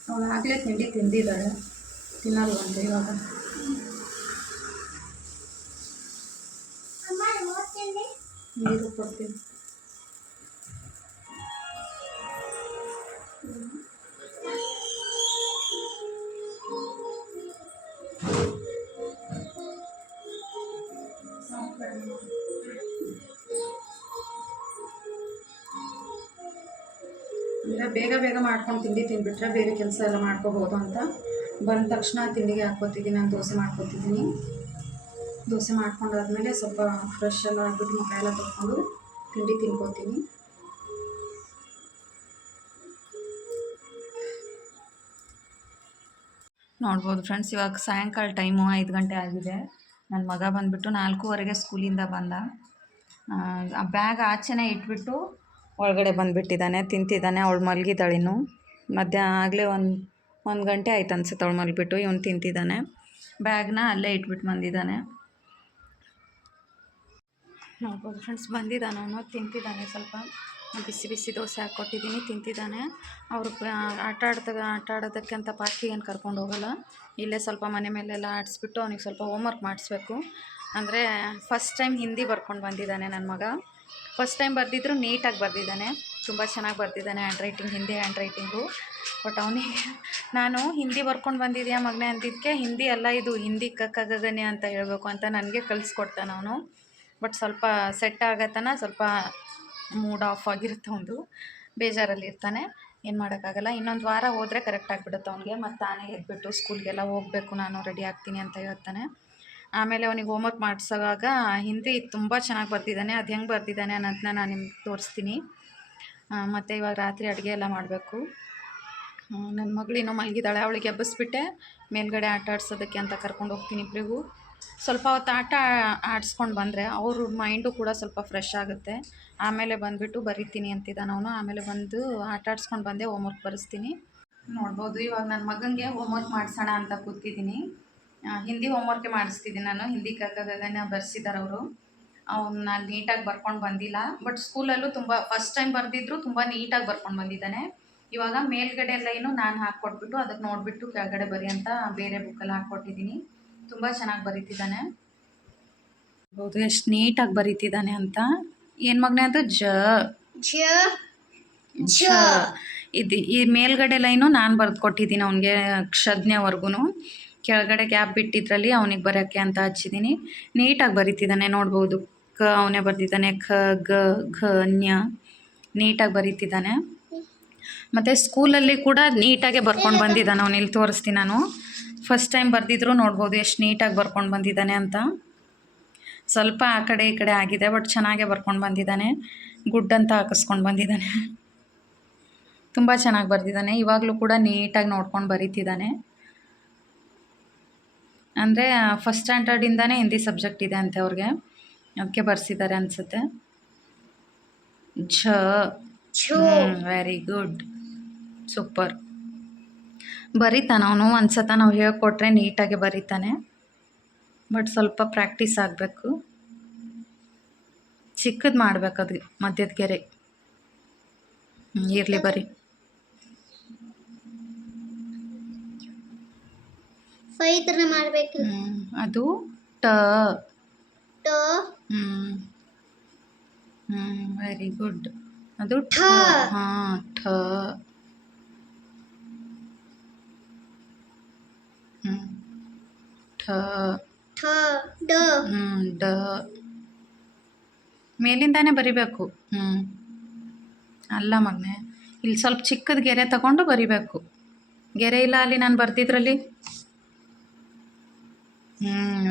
ಅವಳು ಆಗಲೇ ತಿಂಡಿ ತಿಂದಿದ್ದಾಳೆ, ತಿನ್ನಲ್ವಂತೆ ಇವಾಗ. ನೀರು ಕೊಡ್ತೀನಿ. ಅಂದರೆ ಬೇಗ ಬೇಗ ಮಾಡ್ಕೊಂಡು ತಿಂಡಿ ತಿಂದುಬಿಟ್ರೆ ಬೇರೆ ಕೆಲಸ ಎಲ್ಲ ಮಾಡ್ಕೋಬೋದು ಅಂತ ಬಂದ ತಕ್ಷಣ ತಿಂಡಿಗೆ ಹಾಕ್ಕೊತಿದ್ದೀನಿ. ನಾನು ದೋಸೆ ಮಾಡ್ಕೊತಿದ್ದೀನಿ. ದೋಸೆ ಮಾಡ್ಕೊಂಡಾದ್ಮೇಲೆ ಸ್ವಲ್ಪ ಫ್ರೆಶ್ ಎಲ್ಲ ಆಗಿಬಿಟ್ಟು ಮುಖ ಎಲ್ಲ ತೊಗೊಂಡು ತಿಂಡಿ ತಿನ್ಕೋತೀನಿ. ನೋಡ್ಬೋದು ಫ್ರೆಂಡ್ಸ್, ಇವಾಗ ಸಾಯಂಕಾಲ ಟೈಮು 5 ಗಂಟೆ ಆಗಿದೆ. ನನ್ನ ಮಗ ಬಂದುಬಿಟ್ಟು 4:15 ಸ್ಕೂಲಿಂದ ಬಂದ. ಆ ಬ್ಯಾಗ್ ಆಚೆನೇ ಇಟ್ಬಿಟ್ಟು ಒಳಗಡೆ ಬಂದುಬಿಟ್ಟಿದ್ದಾನೆ, ತಿಂತಿದ್ದಾನೆ. ಅವಳು ಮಲಗಿದ್ದಾಳಿನ್ನು. ಆಗಲೇ ಒಂದು ಗಂಟೆ ಆಯ್ತು ಅನ್ಸುತ್ತೆ ಅವಳು ಮಲಗಿಬಿಟ್ಟು. ಇವನು ತಿಂತಿದ್ದಾನೆ. ಬ್ಯಾಗ್ನ ಅಲ್ಲೇ ಇಟ್ಬಿಟ್ಟು ಬಂದಿದ್ದಾನೆ. ನೋಡ್ಬೋದು ಫ್ರೆಂಡ್ಸ್, ಬಂದಿದ್ದಾನೆ ಅವನು, ತಿಂತಿದ್ದಾನೆ. ಸ್ವಲ್ಪ ಬಿಸಿ ಬಿಸಿ ದೋಸೆ ಹಾಕ್ಕೊಟ್ಟಿದ್ದೀನಿ, ತಿಂತಿದ್ದಾನೆ. ಅವರು ಆಟ ಆಡೋದಕ್ಕೆ ಅಂತ ಪಾರ್ಕಿಗೆ ಏನು ಕರ್ಕೊಂಡು ಹೋಗೋಲ್ಲ. ಇಲ್ಲೇ ಸ್ವಲ್ಪ ಮನೆ ಮೇಲೆಲ್ಲ ಆಡಿಸ್ಬಿಟ್ಟು ಅವನಿಗೆ ಸ್ವಲ್ಪ ಹೋಮ್ವರ್ಕ್ ಮಾಡಿಸ್ಬೇಕು. ಅಂದರೆ ಫಸ್ಟ್ ಟೈಮ್ ಹಿಂದಿ ಬರ್ಕೊಂಡು ಬಂದಿದ್ದಾನೆ ನನ್ನ ಮಗ. ಫಸ್ಟ್ ಟೈಮ್ ಬರೆದಿದ್ರು ನೀಟಾಗಿ ಬರೆದಿದ್ದಾನೆ, ತುಂಬ ಚೆನ್ನಾಗಿ ಬರೆದಿದ್ದಾನೆ. Hindi hand writing. ಬಟ್ ಅವನಿಗೆ ನಾನು ಹಿಂದಿ ಬರ್ಕೊಂಡು ಬಂದಿದ್ಯಾ ಮಗನೇ ಅಂತಿದ್ದಕ್ಕೆ, ಹಿಂದಿ ಅಲ್ಲ ಇದು, ಹಿಂದಿ ಕಗಗನೆ ಅಂತ ಹೇಳಬೇಕು ಅಂತ ನನಗೆ ಕಲಿಸ್ಕೊಡ್ತಾನೆ ಅವನು. ಬಟ್ ಸ್ವಲ್ಪ ಸೆಟ್ ಆಗತ್ತನ ಸ್ವಲ್ಪ ಮೂಡ್ ಆಫ್ ಆಗಿರುತ್ತೆ, ಒಂದು ಬೇಜಾರಲ್ಲಿರ್ತಾನೆ. ಏನು ಮಾಡೋಕ್ಕಾಗಲ್ಲ. ಇನ್ನೊಂದು ವಾರ ಹೋದರೆ ಕರೆಕ್ಟ್ ಆಗಿಬಿಡುತ್ತೆ ಅವನಿಗೆ. ಮತ್ತು ತಾನೇ ಎದ್ಬಿಟ್ಟು ಸ್ಕೂಲ್ಗೆಲ್ಲ ಹೋಗಬೇಕು, ನಾನು ರೆಡಿ ಆಗ್ತೀನಿ ಅಂತ ಹೇಳ್ತಾನೆ. ಆಮೇಲೆ ಅವನಿಗೆ ಹೋಮ್ವರ್ಕ್ ಮಾಡಿಸೋವಾಗ ಹಿಂದಿ ತುಂಬ ಚೆನ್ನಾಗಿ ಬರ್ತಿದ್ದಾನೆ. ಅದು ಹೆಂಗೆ ಬರ್ತಿದ್ದಾನೆ ಅನ್ನೋದನ್ನ ನಾನು ನಿಮ್ಗೆ ತೋರಿಸ್ತೀನಿ. ಮತ್ತು ಇವಾಗ ರಾತ್ರಿ ಅಡುಗೆ ಎಲ್ಲ ಮಾಡಬೇಕು. ನನ್ನ ಮಗಳು ಇನ್ನೂ ಮಲಗಿದ್ದಾಳೆ, ಅವಳಿಗೆ ಎಬ್ಬಿಸ್ಬಿಟ್ಟೆ ಮೇಲ್ಗಡೆ ಆಟ ಆಡ್ಸೋದಕ್ಕೆ ಅಂತ ಕರ್ಕೊಂಡು ಹೋಗ್ತೀನಿ ಇಬ್ಬರಿಗೂ. ಸ್ವಲ್ಪ ಹೊತ್ತು ಆಟ ಆಡಿಸ್ಕೊಂಡು ಬಂದರೆ ಅವ್ರ ಮೈಂಡು ಕೂಡ ಸ್ವಲ್ಪ ಫ್ರೆಶ್ ಆಗುತ್ತೆ. ಆಮೇಲೆ ಬಂದುಬಿಟ್ಟು ಬರಿತೀನಿ ಅಂತಿದ್ದಾನೆ ಅವನು. ಆಮೇಲೆ ಬಂದು ಆಟ ಆಡ್ಸ್ಕೊಂಡು ಬಂದೆ ಹೋಮ್ವರ್ಕ್ ಬರೆಸ್ತೀನಿ. ನೋಡ್ಬೋದು, ಇವಾಗ ನನ್ನ ಮಗನಿಗೆ ಹೋಮ್ವರ್ಕ್ ಮಾಡಿಸೋಣ ಅಂತ ಕೂತಿದ್ದೀನಿ. ಹಿಂದಿ ಹೋಮ್ವರ್ಕೆ ಮಾಡಿಸ್ತಿದ್ದೀನಿ ನಾನು. ಹಿಂದಿ ಕಗಗನ ಬರ್ಸಿದ್ದಾರೆ ಅವರು. ಅವನ್ನ ನೀಟಾಗಿ ಬರ್ಕೊಂಡು ಬಂದಿಲ್ಲ. ಬಟ್ ಸ್ಕೂಲಲ್ಲೂ ತುಂಬ ಫಸ್ಟ್ ಟೈಮ್ ಬರೆದಿದ್ರು ತುಂಬ ನೀಟಾಗಿ ಬರ್ಕೊಂಡು ಬಂದಿದ್ದಾನೆ. ಇವಾಗ ಮೇಲ್ಗಡೆ ಲೈನು ನಾನು ಹಾಕ್ಕೊಟ್ಬಿಟ್ಟು ಅದಕ್ಕೆ ನೋಡಿಬಿಟ್ಟು ಕೆಳಗಡೆ ಬರಿ ಅಂತ ಬೇರೆ ಬುಕ್ಕಲ್ಲಿ ಹಾಕ್ಕೊಟ್ಟಿದ್ದೀನಿ. ತುಂಬ ಚೆನ್ನಾಗಿ ಬರೀತಿದ್ದಾನೆ. ಹೌದು, ಎಷ್ಟು ನೀಟಾಗಿ ಬರೀತಿದ್ದಾನೆ ಅಂತ. ಏನು ಮಗನೇ ಅದು ಝ ಇದು. ಈ ಮೇಲ್ಗಡೆ ಲೈನು ನಾನು ಬರೆದು ಕೊಟ್ಟಿದ್ದೀನಿ ಅವನಿಗೆ ಕ್ಷಜ್ಞವರೆಗೂ. ಕೆಳಗಡೆ ಗ್ಯಾಪ್ ಬಿಟ್ಟಿದ್ರಲ್ಲಿ ಅವನಿಗೆ ಬರೋಕ್ಕೆ ಅಂತ ಹಚ್ಚಿದ್ದೀನಿ. ನೀಟಾಗಿ ಬರೀತಿದ್ದಾನೆ. ನೋಡ್ಬೋದು, ಅವನೇ ಬರೆದಿದ್ದಾನೆ. ಖ ಗ ಘ ನ್ಯ ನೀಟಾಗಿ ಬರೀತಿದ್ದಾನೆ. ಮತ್ತು ಸ್ಕೂಲಲ್ಲಿ ಕೂಡ ನೀಟಾಗೆ ಬರ್ಕೊಂಡು ಬಂದಿದ್ದಾನೆ ಅವನು. ಇಲ್ಲಿ ತೋರಿಸ್ತೀನಿ ನಾನು. ಫಸ್ಟ್ ಟೈಮ್ ಬರೆದಿದ್ರು ನೋಡ್ಬೋದು ಎಷ್ಟು ನೀಟಾಗಿ ಬರ್ಕೊಂಡು ಬಂದಿದ್ದಾನೆ ಅಂತ. ಸ್ವಲ್ಪ ಆ ಕಡೆ ಈ ಕಡೆ ಆಗಿದೆ, ಬಟ್ ಚೆನ್ನಾಗೇ ಬರ್ಕೊಂಡು ಬಂದಿದ್ದಾನೆ. ಗುಡ್ ಅಂತ ಹಾಕಿಸ್ಕೊಂಡು ಬಂದಿದ್ದಾನೆ. ತುಂಬ ಚೆನ್ನಾಗಿ ಬರೆದಿದ್ದಾನೆ. ಇವಾಗಲೂ ಕೂಡ ನೀಟಾಗಿ ನೋಡ್ಕೊಂಡು ಬರೀತಿದ್ದಾನೆ. ಅಂದರೆ ಫಸ್ಟ್ ಸ್ಟ್ಯಾಂಡರ್ಡಿಂದನೇ ಹಿಂದಿ ಸಬ್ಜೆಕ್ಟ್ ಇದೆ ಅಂತೆ ಅವ್ರಿಗೆ, ಅದಕ್ಕೆ ಬರ್ಸಿದ್ದಾರೆ ಅನಿಸುತ್ತೆ. Very good, super. ಬರೀತಾನೆ ಅವನು. ಒಂದು ಸತ ನಾವು ಹೇಳ್ಕೊಟ್ರೆ ನೀಟಾಗಿ ಬರೀತಾನೆ. ಬಟ್ ಸ್ವಲ್ಪ ಪ್ರಾಕ್ಟೀಸ್ ಆಗಬೇಕು. ಚಿಕ್ಕದು ಮಾಡಬೇಕು, ಅದು ಮಧ್ಯದ ಗೆರೆ. ಇರಲಿ ಬರೀ. ಅದು ಟ. Very good. ಅದು ಠ. ಹಾಂ, ಠ. ಠ ಡ ಮೇಲಿಂದಾನೇ ಬರಿಬೇಕು. ಅಲ್ಲ ಮಗನೆ, ಇಲ್ಲಿ ಸ್ವಲ್ಪ ಚಿಕ್ಕದ ಗೆರೆ ತಗೊಂಡು ಬರಿಬೇಕು. ಗೆರೆ ಇಲ್ಲ ಅಲ್ಲಿ ನಾನು ಬರ್ದಿದ್ರಲ್ಲಿ.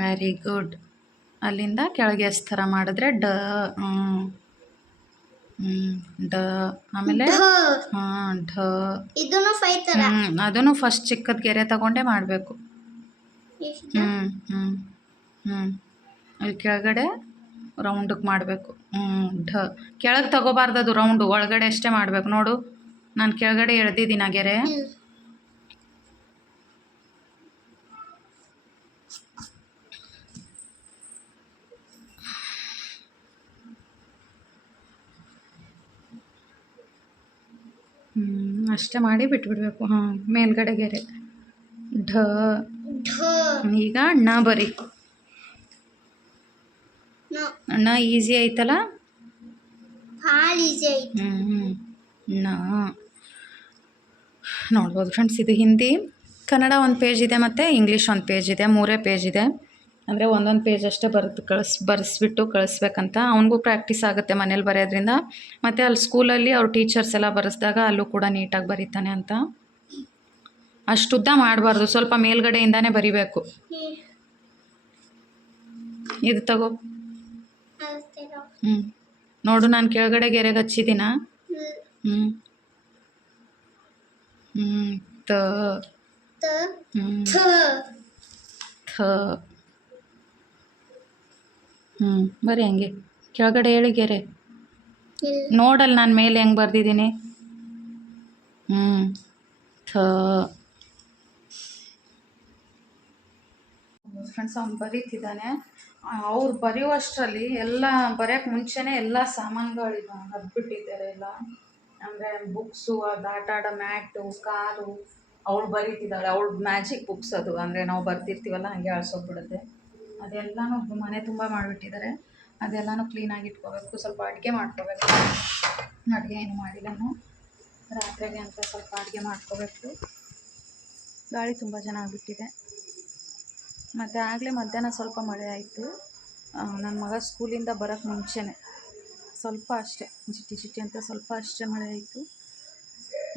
Very good. ಅಲ್ಲಿಂದ ಕೆಳಗೆ ಥರ ಮಾಡಿದ್ರೆ ಡ. ಡ ಆಮೇಲೆ ಢ. ಅದನ್ನು ಫಸ್ಟ್ ಚಿಕ್ಕದ ಗೆರೆ ತಗೊಂಡೇ ಮಾಡಬೇಕು. ಅಲ್ಲಿ ಕೆಳಗಡೆ ರೌಂಡಕ್ಕೆ ಮಾಡಬೇಕು. ಢ ಕೆಳಗೆ ತಗೋಬಾರ್ದು, ಅದು ರೌಂಡು ಒಳಗಡೆ ಅಷ್ಟೇ ಮಾಡಬೇಕು. ನೋಡು, ನಾನು ಕೆಳಗಡೆ ಎಳ್ದಿದ್ದೀನಿ ಆ ಗೆರೆ. ಅಷ್ಟೇ ಮಾಡಿ ಬಿಟ್ಬಿಡ್ಬೇಕು. ಮೇಲ್ಗಡೆ ಗೆರೆ ಢ. ಈಗ ಣ ಬರಿ. ಣ ಈಸಿ ಐತಲ್ಲ. ಣ ನೋಡ್ಬೋದು ಫ್ರೆಂಡ್ಸ್. ಇದು ಹಿಂದಿ, ಕನ್ನಡ ಒಂದು ಪೇಜ್ ಇದೆ ಮತ್ತು ಇಂಗ್ಲೀಷ್ ಒಂದು ಪೇಜ್ ಇದೆ. 3 ಪೇಜ್ ಇದೆ. ಅಂದರೆ ಒಂದೊಂದು ಪೇಜ್ ಅಷ್ಟೇ ಬರೆಸ್ಬಿಟ್ಟು ಕಳಿಸ್ಬೇಕಂತ. ಅವನಿಗೂ ಪ್ರಾಕ್ಟೀಸ್ ಆಗುತ್ತೆ ಮನೇಲಿ ಬರೆಯೋದ್ರಿಂದ. ಮತ್ತು ಅಲ್ಲಿ ಸ್ಕೂಲಲ್ಲಿ ಅವ್ರ ಟೀಚರ್ಸ್ ಎಲ್ಲ ಬರೆಸ್ದಾಗ ಅಲ್ಲೂ ಕೂಡ ನೀಟಾಗಿ ಬರೀತಾನೆ ಅಂತ. ಅಷ್ಟುದ್ದ ಮಾಡಬಾರ್ದು, ಸ್ವಲ್ಪ ಮೇಲ್ಗಡೆಯಿಂದಾನೇ ಬರಿಬೇಕು. ಇದು ತಗೋ. ನೋಡು, ನಾನು ಕೆಳಗಡೆ ಗೆರೆಗೆ ಹಚ್ಚಿದ್ದೀನ. ತ ಥ. ಬರೀ ಹಂಗೆ ಕೆಳಗಡೆ ಹೇಳಿ ಗೆರೆ. ನೋಡಲ್ಲಿ ನಾನು ಮೇಲೆ ಹೆಂಗೆ ಬರ್ದಿದ್ದೀನಿ. ಥ. ಫ್ರೆಂಡ್ಸ್, ಅವ್ನು ಬರೀತಿದ್ದಾನೆ. ಅವ್ರು ಬರೆಯುವಷ್ಟರಲ್ಲಿ ಎಲ್ಲ ಬರೆಯೋಕ್ಕೆ ಮುಂಚೆನೇ ಎಲ್ಲ ಸಾಮಾನುಗಳು ಹದ್ಬಿಟ್ಟಿದ್ದಾರೆ ಎಲ್ಲ. ಅಂದರೆ ಬುಕ್ಸು, ಅದು ಆಟ ಆಡೋ ಮ್ಯಾಟು, ಕಾರು. ಅವಳು ಬರೀತಿದ್ದಾಳೆ. ಅವಳು ಮ್ಯಾಜಿಕ್ ಬುಕ್ಸ್ ಅದು. ಅಂದರೆ ನಾವು ಬರ್ತಿರ್ತೀವಲ್ಲ, ಹಂಗೆ ಅಳ್ಸೋಗ್ಬಿಡುತ್ತೆ. ಅದೆಲ್ಲನೂ ಮನೆ ತುಂಬ ಮಾಡಿಬಿಟ್ಟಿದ್ದಾರೆ. ಅದೆಲ್ಲನೂ ಕ್ಲೀನಾಗಿ ಇಟ್ಕೋಬೇಕು. ಸ್ವಲ್ಪ ಅಡುಗೆ ಮಾಡ್ಕೋಬೇಕು. ಅಡುಗೆ ಏನು ಮಾಡಿಲ್ಲನು. ರಾತ್ರಿಗೆ ಅಂತ ಸ್ವಲ್ಪ ಅಡುಗೆ ಮಾಡ್ಕೋಬೇಕು. ಗಾಳಿ ತುಂಬ ಚೆನ್ನಾಗಿಬಿಟ್ಟಿದೆ. ಮತ್ತು ಆಗಲೇ ಮಧ್ಯಾಹ್ನ ಸ್ವಲ್ಪ ಮಳೆ ಆಯಿತು. ನನ್ನ ಮಗ ಸ್ಕೂಲಿಂದ ಬರೋಕ್ಕೆ ಮುಂಚೆನೇ ಸ್ವಲ್ಪ ಅಷ್ಟೇ ಜಿಟಿ ಜಿಟಿ ಅಂತ ಸ್ವಲ್ಪ ಅಷ್ಟೇ ಮಳೆ ಆಯಿತು.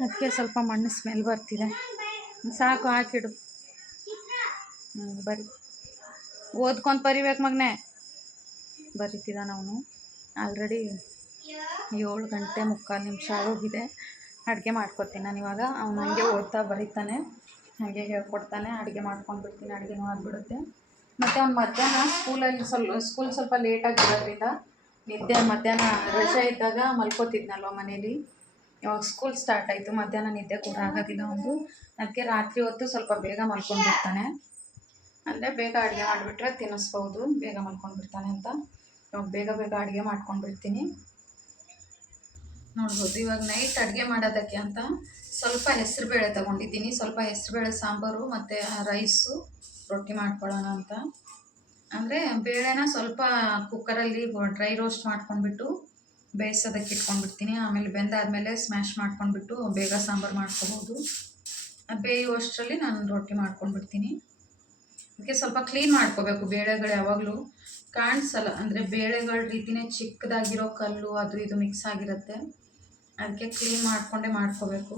ಅದಕ್ಕೆ ಸ್ವಲ್ಪ ಮಣ್ಣು ಸ್ಮೆಲ್ ಬರ್ತಿದೆ. ಸಾಕು, ಹಾಕಿಡು. ಬರಿ, ಓದ್ಕೊಂಡು ಬರಿಬೇಕು ಮಗನೇ. ಬರಿತಿದ್ದಾನೆ ಅವನು. ಆಲ್ರೆಡಿ 7:45 ಆಗೋಗಿದೆ. ಅಡುಗೆ ಮಾಡ್ಕೊತೀನಿ ನಾನು ಇವಾಗ. ಅವನು ಹಂಗೆ ಓದ್ತಾ ಬರೀತಾನೆ, ಹಾಗೆ ಹೇಳ್ಕೊಡ್ತಾನೆ. ಅಡುಗೆ ಮಾಡ್ಕೊಂಡು ಬಿಡ್ತೀನಿ, ಅಡುಗೆನೂ ಆಗಿಬಿಡುತ್ತೆ. ಮತ್ತು ಅವ್ನು ಮಧ್ಯಾಹ್ನ ಸ್ಕೂಲಲ್ಲಿ ಸ್ಕೂಲ್ ಸ್ವಲ್ಪ ಲೇಟಾಗಿ ಇರೋದ್ರಿಂದ ನಿದ್ದೆ ಮಧ್ಯಾಹ್ನ ರಜೆ ಇದ್ದಾಗ ಮಲ್ಕೋತಿದ್ನಲ್ವ ಮನೇಲಿ. ಇವಾಗ ಸ್ಕೂಲ್ ಸ್ಟಾರ್ಟ್ ಆಯಿತು, ಮಧ್ಯಾಹ್ನ ನಿದ್ದೆ ಕೂಡ ಆಗೋದಿಲ್ಲ ಒಂದು. ಅದಕ್ಕೆ ರಾತ್ರಿ ಹೊತ್ತು ಸ್ವಲ್ಪ ಬೇಗ ಮಲ್ಕೊಂಡ್ಬಿಡ್ತಾನೆ. ಅಂದರೆ ಬೇಗ ಅಡುಗೆ ಮಾಡಿಬಿಟ್ರೆ ತಿನ್ನಿಸ್ಬೋದು, ಬೇಗ ಮಲ್ಕೊಂಡ್ಬಿಡ್ತಾನೆ ಅಂತ ಇವಾಗ ಬೇಗ ಬೇಗ ಅಡುಗೆ ಮಾಡ್ಕೊಂಡ್ಬಿಡ್ತೀನಿ. ನೋಡ್ಬೋದು, ಇವಾಗ ನೈಟ್ ಅಡುಗೆ ಮಾಡೋದಕ್ಕೆ ಅಂತ ಸ್ವಲ್ಪ ಹೆಸರುಬೇಳೆ ತೊಗೊಂಡಿದ್ದೀನಿ. ಸ್ವಲ್ಪ ಹೆಸರುಬೇಳೆ ಸಾಂಬಾರು ಮತ್ತು ರೈಸು, ರೊಟ್ಟಿ ಮಾಡ್ಕೊಳ್ಳೋಣ ಅಂತ. ಅಂದರೆ ಬೇಳೆನ ಸ್ವಲ್ಪ ಕುಕ್ಕರಲ್ಲಿ ಡ್ರೈ ರೋಸ್ಟ್ ಮಾಡ್ಕೊಂಡ್ಬಿಟ್ಟು ಬೇಯಿಸೋದಕ್ಕೆ ಇಟ್ಕೊಂಡ್ಬಿಡ್ತೀನಿ. ಆಮೇಲೆ ಬೆಂದಾದಮೇಲೆ ಸ್ಮ್ಯಾಶ್ ಮಾಡ್ಕೊಂಡ್ಬಿಟ್ಟು ಬೇಗ ಸಾಂಬಾರು ಮಾಡ್ಕೊಬೋದು. ಅದು ಬೇಯುವಷ್ಟರಲ್ಲಿ ನಾನು ರೊಟ್ಟಿ ಮಾಡ್ಕೊಂಡ್ಬಿಡ್ತೀನಿ. ಅದಕ್ಕೆ ಸ್ವಲ್ಪ ಕ್ಲೀನ್ ಮಾಡ್ಕೋಬೇಕು. ಬೇಳೆಗಳು ಯಾವಾಗಲೂ ಕಾಣಿಸಲ್ಲ, ಅಂದರೆ ಬೇಳೆಗಳ ರೀತಿಯೇ ಚಿಕ್ಕದಾಗಿರೋ ಕಲ್ಲು ಅದು ಇದು ಮಿಕ್ಸ್ ಆಗಿರುತ್ತೆ. ಅದಕ್ಕೆ ಕ್ಲೀನ್ ಮಾಡಿಕೊಂಡೇ ಮಾಡ್ಕೋಬೇಕು.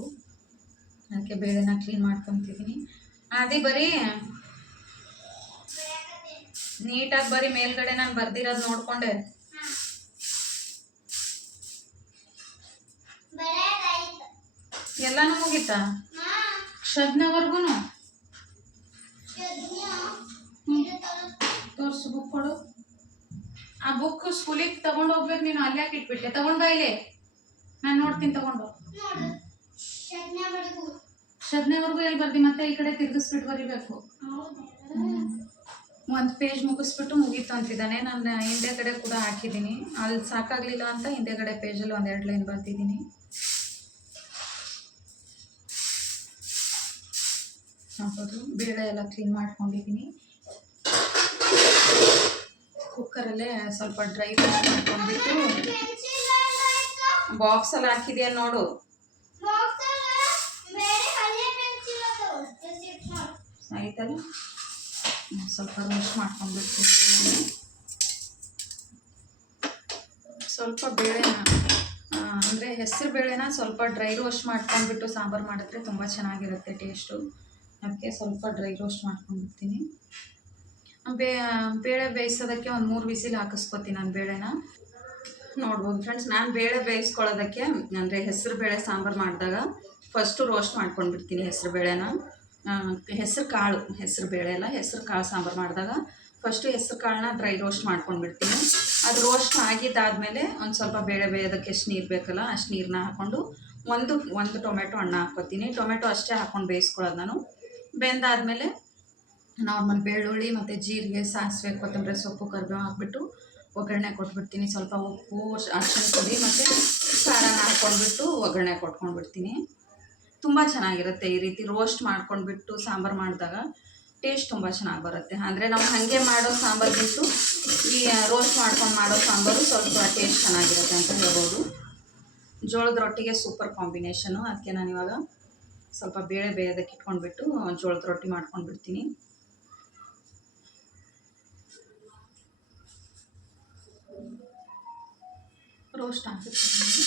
ಅದಕ್ಕೆ ಬೇಳೆನ ಕ್ಲೀನ್ ಮಾಡ್ಕೊತಿದ್ದೀನಿ. ಅದೇ ಬರೀ ನೀಟಾಗಿ ಬರೀ ಮೇಲ್ಗಡೆ ನಾನು ಬರ್ದಿರೋದು ನೋಡಿಕೊಂಡೆ. ಎಲ್ಲನೂ ಮುಗೀತಾ? ಕ್ಷದ್ನವರೆಗೂ ತೋರಿಸು, ಬುಕ್ ಕೊಡು. ಆ ಬುಕ್ ಸ್ಕೂಲಿಗೆ ತಗೊಂಡು ಹೋಗ್ಬೇಕು ನೀನು. ಅಲ್ಲಿ ಯಾಕೆ ಇಟ್ಬಿಟ್ಟೆ? ತಗೊಂಡು ಬಾ ಇಲ್ಲಿ, ನಾನು ನೋಡ್ತೀನಿ. ತಗೊಂಡು ಕ್ಷದ್ನವರೆಗೂ ಎಲ್ಲಿ ಬರ್ದಿ? ಮತ್ತೆ ಈ ಕಡೆ ತಿರ್ಗಿಸ್ಬಿಟ್ಟು ಬರಿಬೇಕು. ಒಂದು ಪೇಜ್ ಮುಗಿಸ್ಬಿಟ್ಟು ಮುಗೀತು ಅಂತಿದ್ದಾನೆ. ನಾನು ಹಿಂದೆ ಕಡೆ ಕೂಡ ಹಾಕಿದ್ದೀನಿ. ಅಲ್ಲಿ ಸಾಕಾಗಲಿಲ್ಲ ಅಂತ ಹಿಂದೆಗಡೆ ಪೇಜಲ್ಲಿ 1-2 ಲೈನ್ ಬರ್ತಿದ್ದೀನಿ. ನೋಡ್ಬೋದು, ಬೇಳೆ ಎಲ್ಲ ಕ್ಲೀನ್ ಮಾಡ್ಕೊಂಡಿದ್ದೀನಿ. ಕುಕ್ಕರಲ್ಲೇ ಸ್ವಲ್ಪ ಡ್ರೈ ರೋಸ್ಟ್ ಮಾಡ್ಕೊಂಡ್ಬಿಟ್ಟು ಬಾಕ್ಸಲ್ಲಿ ಹಾಕಿದೆಯಾ ನೋಡು. ಆಯ್ತಲ್ಲ, ಸ್ವಲ್ಪ ರೋಸ್ಟ್ ಮಾಡ್ಕೊಂಡ್ಬಿಡ್ತೀನಿ. ಸ್ವಲ್ಪ ಬೇಳೆನ ಅಂದರೆ ಹೆಸರು ಬೇಳೆನ ಸ್ವಲ್ಪ ಡ್ರೈ ರೋಸ್ಟ್ ಮಾಡ್ಕೊಂಡ್ಬಿಟ್ಟು ಸಾಂಬಾರು ಮಾಡಿದ್ರೆ ತುಂಬ ಚೆನ್ನಾಗಿರುತ್ತೆ ಟೇಸ್ಟು. ಅದಕ್ಕೆ ಸ್ವಲ್ಪ ಡ್ರೈ ರೋಸ್ಟ್ ಮಾಡ್ಕೊಂಡ್ಬಿಡ್ತೀನಿ. ಬೇಳೆ ಬೇಯಿಸೋದಕ್ಕೆ ಒಂದು 3 ವಿಸಿಲ್ ಹಾಕಿಸ್ಕೊತೀನಿ ನಾನು ಬೇಳೆನ. ನೋಡ್ಬೋದು ಫ್ರೆಂಡ್ಸ್, ನಾನು ಬೇಳೆ ಬೇಯಿಸ್ಕೊಳ್ಳೋದಕ್ಕೆ ಅಂದರೆ ಹೆಸರು ಬೇಳೆ ಸಾಂಬಾರು ಮಾಡಿದಾಗ ಫಸ್ಟು ರೋಸ್ಟ್ ಮಾಡ್ಕೊಂಡ್ಬಿಡ್ತೀನಿ ಹೆಸರು ಬೇಳೆನ. ಹೆಸರು ಬೇಳೆ ಅಲ್ಲ, ಹೆಸರು ಕಾಳು ಸಾಂಬಾರು ಮಾಡಿದಾಗ ಫಸ್ಟು ಹೆಸರು ಕಾಳನ್ನ ಡ್ರೈ ರೋಸ್ಟ್ ಮಾಡ್ಕೊಂಡ್ಬಿಡ್ತೀನಿ. ಅದು ರೋಸ್ಟ್ ಆಗಿದ್ದಾದಮೇಲೆ ಒಂದು ಸ್ವಲ್ಪ ಬೇಳೆ ಬೇಯೋದಕ್ಕೆ ಎಷ್ಟು ನೀರು ಬೇಕಲ್ಲ ಅಷ್ಟು ನೀರನ್ನ ಹಾಕ್ಕೊಂಡು ಒಂದು ಟೊಮೆಟೊ ಹಣ್ಣು ಹಾಕ್ಕೊತೀನಿ. ಟೊಮೆಟೊ ಅಷ್ಟೇ ಹಾಕ್ಕೊಂಡು ಬೇಯಿಸ್ಕೊಳ್ಳೋದು ನಾನು. ಬೆಂದಾದಮೇಲೆ ನಾರ್ಮಲ್ ಬೆಳ್ಳುಳ್ಳಿ ಮತ್ತು ಜೀರಿಗೆ, ಸಾಸಿವೆ, ಕೊತ್ತಂಬರಿ ಸೊಪ್ಪು, ಕರಿಬೇವು ಹಾಕ್ಬಿಟ್ಟು ಒಗ್ಗರಣೆ ಕೊಟ್ಬಿಡ್ತೀನಿ. ಸ್ವಲ್ಪ ಉಪ್ಪು, ಅರಿಶಿನ ಪುಡಿ ಮತ್ತು ಖಾರನ ಹಾಕ್ಕೊಂಡ್ಬಿಟ್ಟು ಒಗ್ಗರಣೆ ಕೊಟ್ಕೊಂಡ್ಬಿಡ್ತೀನಿ. ತುಂಬ ಚೆನ್ನಾಗಿರುತ್ತೆ ಈ ರೀತಿ ರೋಸ್ಟ್ ಮಾಡ್ಕೊಂಡ್ಬಿಟ್ಟು ಸಾಂಬಾರು ಮಾಡಿದಾಗ ಟೇಸ್ಟ್ ತುಂಬ ಚೆನ್ನಾಗಿ ಬರುತ್ತೆ. ಅಂದರೆ ನಾವು ಹಾಗೆ ಮಾಡೋ ಸಾಂಬಾರಿಗಿಂತೂ ಈ ರೋಸ್ಟ್ ಮಾಡ್ಕೊಂಡು ಮಾಡೋ ಸಾಂಬಾರು ಸ್ವಲ್ಪ ಟೇಸ್ಟ್ ಚೆನ್ನಾಗಿರುತ್ತೆ ಅಂತ ಹೇಳ್ಬೋದು. ಜೋಳದ ರೊಟ್ಟಿಗೆ ಸೂಪರ್ ಕಾಂಬಿನೇಷನು. ಅದಕ್ಕೆ ನಾನಿವಾಗ ಸ್ವಲ್ಪ ಬೇಳೆ ಬೇಯೋದಕ್ಕೆ ಇಟ್ಕೊಂಡ್ಬಿಟ್ಟು ಜೋಳದ ರೊಟ್ಟಿ ಮಾಡ್ಕೊಂಡ್ಬಿಡ್ತೀನಿ. ರೋಸ್ಟ್ ಹಾಕಿರ್ತೀನಿ.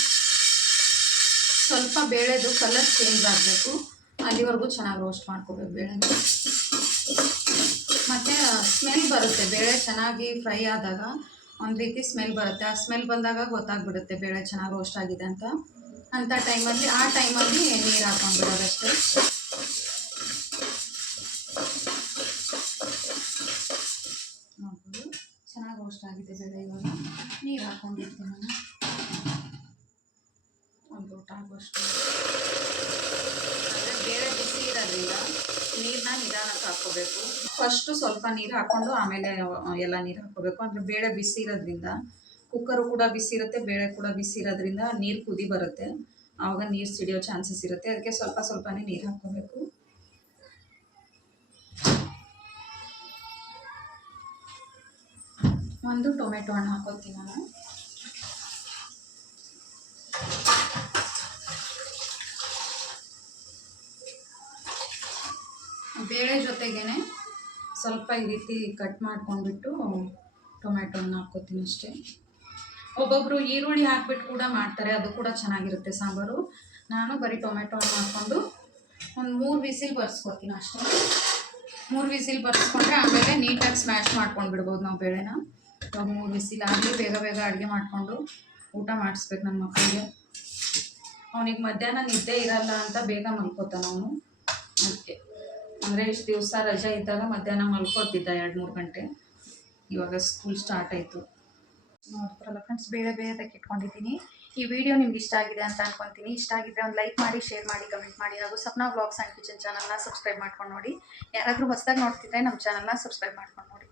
ಸ್ವಲ್ಪ ಬೇಳೆದು ಕಲರ್ ಚೇಂಜ್ ಆಗಬೇಕು, ಅಲ್ಲಿವರೆಗೂ ಚೆನ್ನಾಗಿ ರೋಸ್ಟ್ ಮಾಡ್ಕೋಬೇಕು ಬೇಳೆನ. ಮತ್ತು ಸ್ಮೆಲ್ ಬರುತ್ತೆ, ಬೇಳೆ ಚೆನ್ನಾಗಿ ಫ್ರೈ ಆದಾಗ ಒಂದು ರೀತಿ ಸ್ಮೆಲ್ ಬರುತ್ತೆ. ಆ ಸ್ಮೆಲ್ ಬಂದಾಗ ಗೊತ್ತಾಗ್ಬಿಡುತ್ತೆ ಬೇಳೆ ಚೆನ್ನಾಗಿ ರೋಸ್ಟ್ ಆಗಿದೆ ಅಂತ. ಆ ಟೈಮಲ್ಲಿ ನೀರು ಹಾಕ್ಕೊಂಡ್ಬಿಡೋದಷ್ಟೇ. ನೋಡ್ಬೋದು ಚೆನ್ನಾಗಿ ರೋಸ್ಟ್ ಆಗಿದೆ ಬೇಳೆ. ಇವಾಗ ನೀರು ಹಾಕ್ಕೊಂಡಿರ್ತೀನಿ ನಾನು, ಒಂದು ಲೋಟ ಆಗುವಷ್ಟು. ಅಂದರೆ ಬೇಳೆ ಬಿಸಿ ಇರೋದ್ರಿಂದ ನೀರನ್ನ ನಿಧಾನಕ್ಕೆ ಹಾಕ್ಕೋಬೇಕು. ಫಸ್ಟು ಸ್ವಲ್ಪ ನೀರು ಹಾಕ್ಕೊಂಡು ಆಮೇಲೆ ಎಲ್ಲ ನೀರು ಹಾಕ್ಕೋಬೇಕು. ಅಂದರೆ ಬೇಳೆ ಬಿಸಿ ಇರೋದ್ರಿಂದ ಕುಕ್ಕರು ಕೂಡ ಬಿಸಿ ಇರುತ್ತೆ, ಬೇಳೆ ಕೂಡ ಬಿಸಿ ಇರೋದ್ರಿಂದ ನೀರು ಕುದಿ ಬರುತ್ತೆ, ಆವಾಗ ನೀರು ಸಿಡಿಯೋ ಚಾನ್ಸಸ್ ಇರುತ್ತೆ. ಅದಕ್ಕೆ ಸ್ವಲ್ಪನೇ ನೀರು ಹಾಕ್ಕೋಬೇಕು. ಒಂದು ಟೊಮೆಟೊ ಹಣ್ಣು ಹಾಕ್ಕೊತೀನಿ ನಾನು. ಬೇಳೆ ಜೊತೆಗೇ ಸ್ವಲ್ಪ ಈ ರೀತಿ ಕಟ್ ಮಾಡ್ಕೊಂಡ್ಬಿಟ್ಟು ಟೊಮೆಟೊನ ಹಾಕ್ಕೋತೀನಿ ಅಷ್ಟೇ. ಒಬ್ಬೊಬ್ಬರು ಈರುಳ್ಳಿ ಹಾಕ್ಬಿಟ್ಟು ಕೂಡ ಮಾಡ್ತಾರೆ, ಅದು ಕೂಡ ಚೆನ್ನಾಗಿರುತ್ತೆ ಸಾಂಬಾರು. ನಾನು ಬರೀ ಟೊಮೆಟೊ ಹಾಕ್ಕೊಂಡು ಒಂದು 3 ವಿಸಿಲ್ ಬರ್ಸ್ಕೊತೀನಿ ಅಷ್ಟೇ. 3 ವಿಸಿಲ್ ಬರ್ಸ್ಕೊಂಡ್ರೆ ಆಮೇಲೆ ನೀಟಾಗಿ ಸ್ಮ್ಯಾಶ್ ಮಾಡ್ಕೊಂಡು ಬಿಡ್ಬೋದು ನಾವು ಬೇಳೆನ. ಇವಾಗ 3 ವಿಸಿಲ್ ಆಗಲಿ, ಬೇಗ ಬೇಗ ಅಡುಗೆ ಮಾಡಿಕೊಂಡು ಊಟ ಮಾಡಿಸ್ಬೇಕು ನನ್ನ ಮಕ್ಕಳಿಗೆ. ಅವನಿಗೆ ಮಧ್ಯಾಹ್ನ ನಿದ್ದೆ ಇರಲ್ಲ ಅಂತ ಬೇಗ ಮಲ್ಕೋತಾನೆ ಅವನು. ಅದಕ್ಕೆ ಅಂದರೆ ಇಷ್ಟು ದಿವಸ ರಜೆ ಇದ್ದಾಗ ಮಧ್ಯಾಹ್ನ ಮಲ್ಕೋತಿದ್ದ 2-3 ಗಂಟೆ. ಇವಾಗ ಸ್ಕೂಲ್ ಸ್ಟಾರ್ಟ್ ಆಯಿತು. ನೋಡ್ತಾರಲ್ಲ ಫ್ರೆಂಡ್ಸ್, ಬೇಳೆ ಬೇಯೋದಕ್ಕೆ ಇಟ್ಕೊಂಡಿದ್ದೀನಿ. ಈ ವಿಡಿಯೋ ನಿಮ್ಗೆ ಇಷ್ಟ ಆಗಿದೆ ಅಂತ ಅನ್ಕೊತೀನಿ. ಇಷ್ಟ ಆಗಿದ್ರೆ ಒಂದು ಲೈಕ್ ಮಾಡಿ, ಶೇರ್ ಮಾಡಿ, ಕಮೆಂಟ್ ಮಾಡಿ, ಹಾಗೂ ಸಪ್ನಾ ವ್ಲಾಗ್ಸ್ ಆ್ಯಂಡ್ ಕಿಚನ್ ಚಾನಲ್ನ ಸಬ್ಸ್ಕ್ರೈಬ್ ಮಾಡ್ಕೊಂಡು ನೋಡಿ. ಯಾರಾದರೂ ಹೊಸದಾಗಿ ನೋಡ್ತಿದ್ರೆ ನಮ್ಮ ಚಾನಲ್ನ ಸಬ್ಸ್ಕ್ರೈಬ್ ಮಾಡ್ಕೊಂಡು ನೋಡಿ.